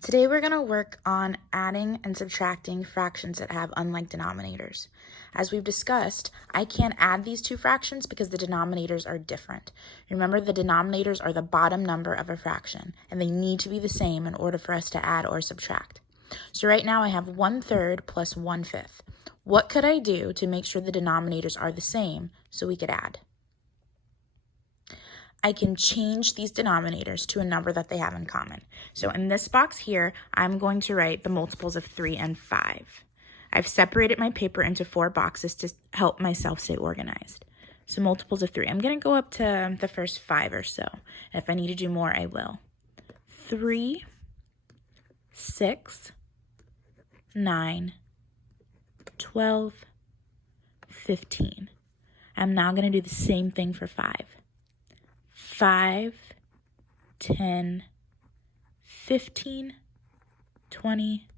Today we're going to work on adding and subtracting fractions that have unlike denominators. As we've discussed, I can't add these two fractions because the denominators are different. Remember, the denominators are the bottom number of a fraction, and they need to be the same in order for us to add or subtract. So right now I have 1/3 plus 1/5. What could I do to make sure the denominators are the same so we could add? I can change these denominators to a number that they have in common. So in this box here, I'm going to write the multiples of 3 and 5. I've separated my paper into 4 boxes to help myself stay organized. So multiples of 3. I'm going to go up to the first 5 or so. If I need to do more, I will. 3, 6, 9, 12, 15. I'm now going to do the same thing for 5. 5, 10, 15, 20,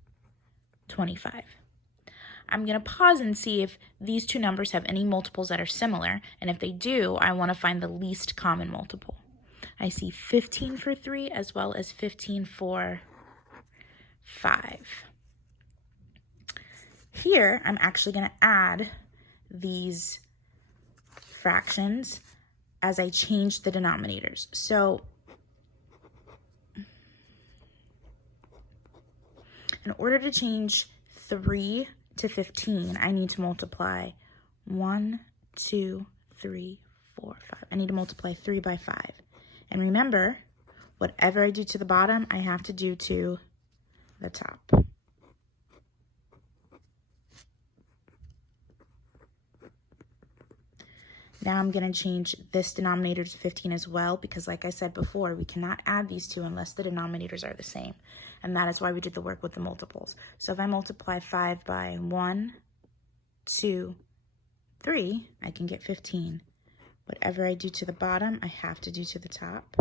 25. I'm going to pause and see if these two numbers have any multiples that are similar, and if they do, I want to find the least common multiple. I see 15 for 3 as well as 15 for 5. Here, I'm actually going to add these fractions as I change the denominators. So in order to change 3 to 15, I need to multiply 1, 2, 3, 4, 5. I need to multiply 3 by 5. And remember, whatever I do to the bottom, I have to do to the top. Now I'm going to change this denominator to 15 as well because, like I said before, we cannot add these two unless the denominators are the same. And that is why we did the work with the multiples. So if I multiply 5 by 1, 2, 3, I can get 15. Whatever I do to the bottom, I have to do to the top.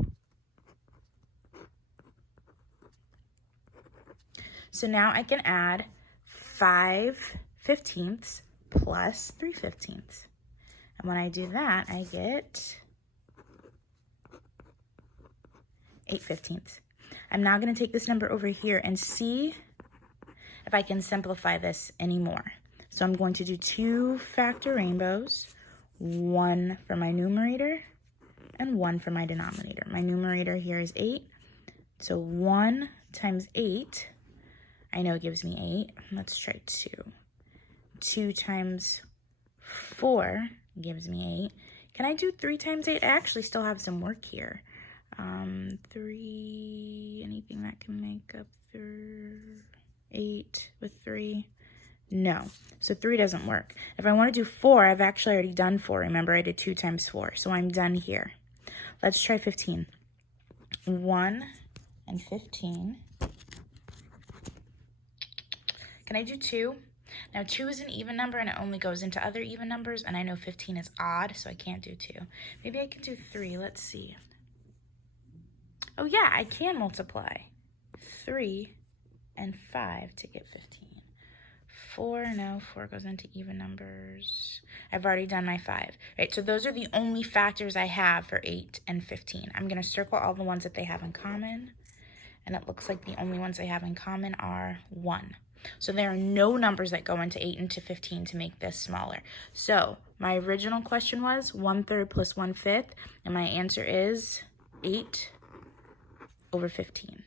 So now I can add 5/15 plus 3/15. And when I do that, I get 8/15. I'm now going to take this number over here and see if I can simplify this anymore. So I'm going to do 2 factor rainbows, 1 for my numerator and 1 for my denominator. My numerator here is 8. So 1 times 8, I know it gives me 8. Let's try 2. 2 times 4 gives me 8. Can I do 3 times 8? I actually still have some work here. 3, anything that can make up 8 with 3? No, so 3 doesn't work. If I want to do 4, I've actually already done 4. Remember, I did 2 times 4, so I'm done here. Let's try 15. 1 and 15. Can I do 2? Now 2 is an even number and it only goes into other even numbers, and I know 15 is odd, so I can't do 2. Maybe I can do 3, let's see. Oh yeah, I can multiply 3 and 5 to get 15. 4, no, 4 goes into even numbers. I've already done my 5. Right, so those are the only factors I have for 8 and 15. I'm going to circle all the ones that they have in common, and it looks like the only ones they have in common are 1. So there are no numbers that go into 8 into 15 to make this smaller. So my original question was 1/3 plus 1/5, and my answer is 8/15.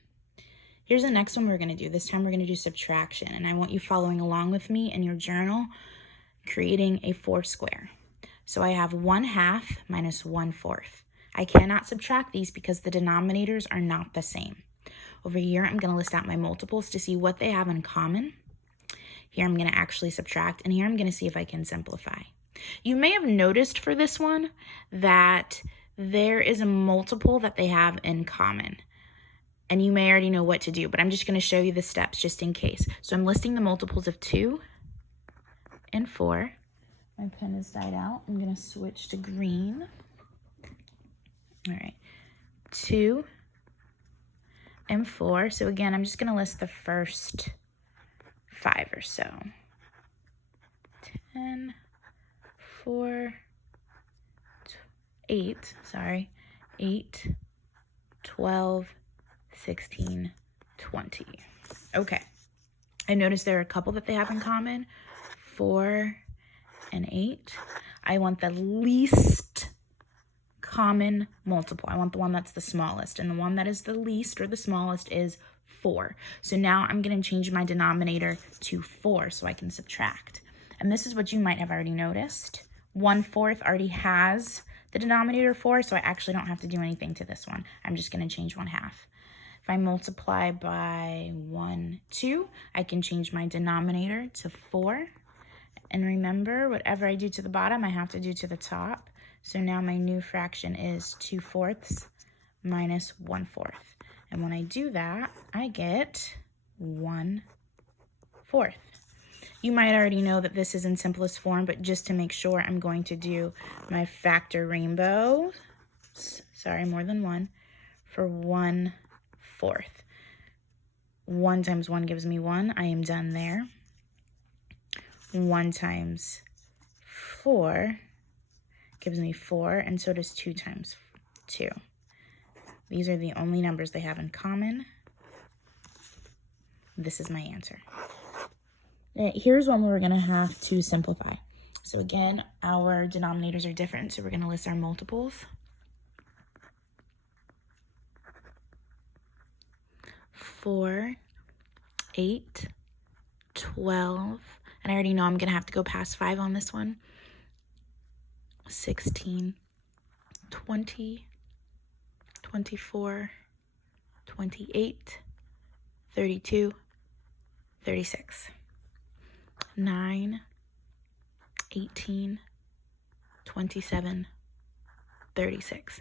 Here's the next one we're going to do. This time we're going to do subtraction, and I want you following along with me in your journal, creating a 4 square. So I have 1/2 minus 1/4. I cannot subtract these because the denominators are not the same. Over here, I'm going to list out my multiples to see what they have in common. Here, I'm going to actually subtract, and here I'm going to see if I can simplify. You may have noticed for this one that there is a multiple that they have in common, and you may already know what to do, but I'm just going to show you the steps just in case. So I'm listing the multiples of 2 and 4. My pen is dyed out. I'm going to switch to green. All right, 2 and 4. So again, I'm just going to list the first 5 or so. 10, 4, 8, 8, 12, 16, 20. Okay. I noticed there are a couple that they have in common, 4 and 8. I want the least common multiple. I want the one that's the smallest, and the one that is the least or the smallest is 4. So now I'm going to change my denominator to 4 so I can subtract. And this is what you might have already noticed. 1/4 already has the denominator 4, so I actually don't have to do anything to this one. I'm just going to change 1/2. If I multiply by 1, 2, I can change my denominator to 4. And remember, whatever I do to the bottom, I have to do to the top. So now my new fraction is 2/4 minus 1/4. And when I do that, I get 1/4. You might already know that this is in simplest form, but just to make sure, I'm going to do my factor rainbow. Sorry, more than one, for 1/4. 1 times 1 gives me 1. I am done there. 1 times 4 gives me 4, and so does 2 times 2. These are the only numbers they have in common. This is my answer. All right, here's one we're going to have to simplify. So again, our denominators are different, so we're going to list our multiples. 4, 8, 12, and I already know I'm going to have to go past 5 on this one. 16, 20, 24, 28, 32, 36, 9, 18, 27, 36.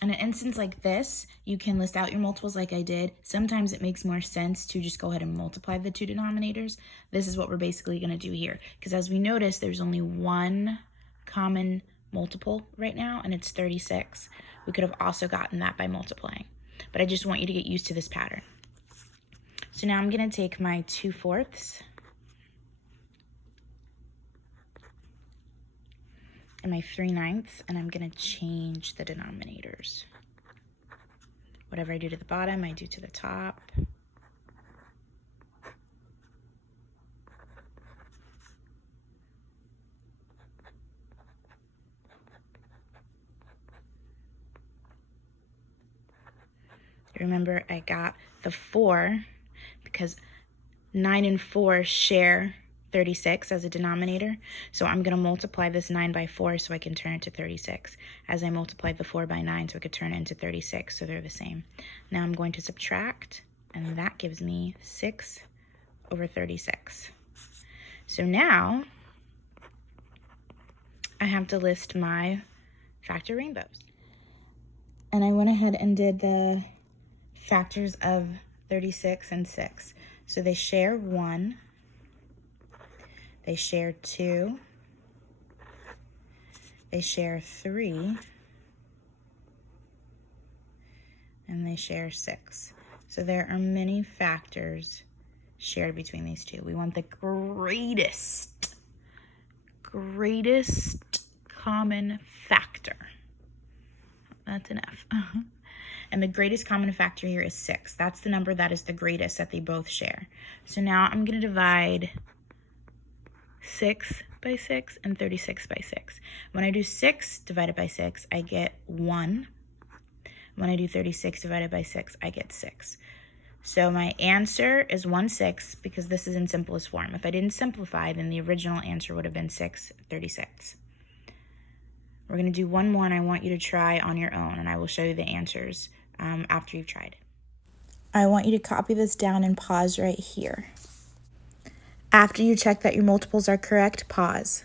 In an instance like this, you can list out your multiples like I did. Sometimes it makes more sense to just go ahead and multiply the two denominators. This is what we're basically going to do here, because as we notice, there's only one common multiple right now, and it's 36. We could have also gotten that by multiplying, but I just want you to get used to this pattern. So now I'm going to take my 2/4 and my 3/9, and I'm going to change the denominators. Whatever I do to the bottom, I do to the top. Remember, I got the 4 because 9 and 4 share 36 as a denominator. So I'm going to multiply this 9 by 4 so I can turn it to 36. As I multiplied the 4 by 9 so I could turn it into 36, so they're the same. Now I'm going to subtract, and that gives me 6 over 36. So now I have to list my factor rainbows. And I went ahead and did the factors of 36 and 6. So they share 1, they share 2, they share 3, and they share 6. So there are many factors shared between these two. We want the greatest common factor. That's an F. And the greatest common factor here is 6. That's the number that is the greatest that they both share. So now I'm going to divide 6 by 6 and 36 by 6. When I do 6 divided by 6, I get 1. When I do 36 divided by 6, I get 6. So my answer is 1/6 because this is in simplest form. If I didn't simplify, then the original answer would have been 6/36. We're going to do one more, and I want you to try on your own, and I will show you the answers after you've tried. I want you to copy this down and pause right here. After you check that your multiples are correct, pause.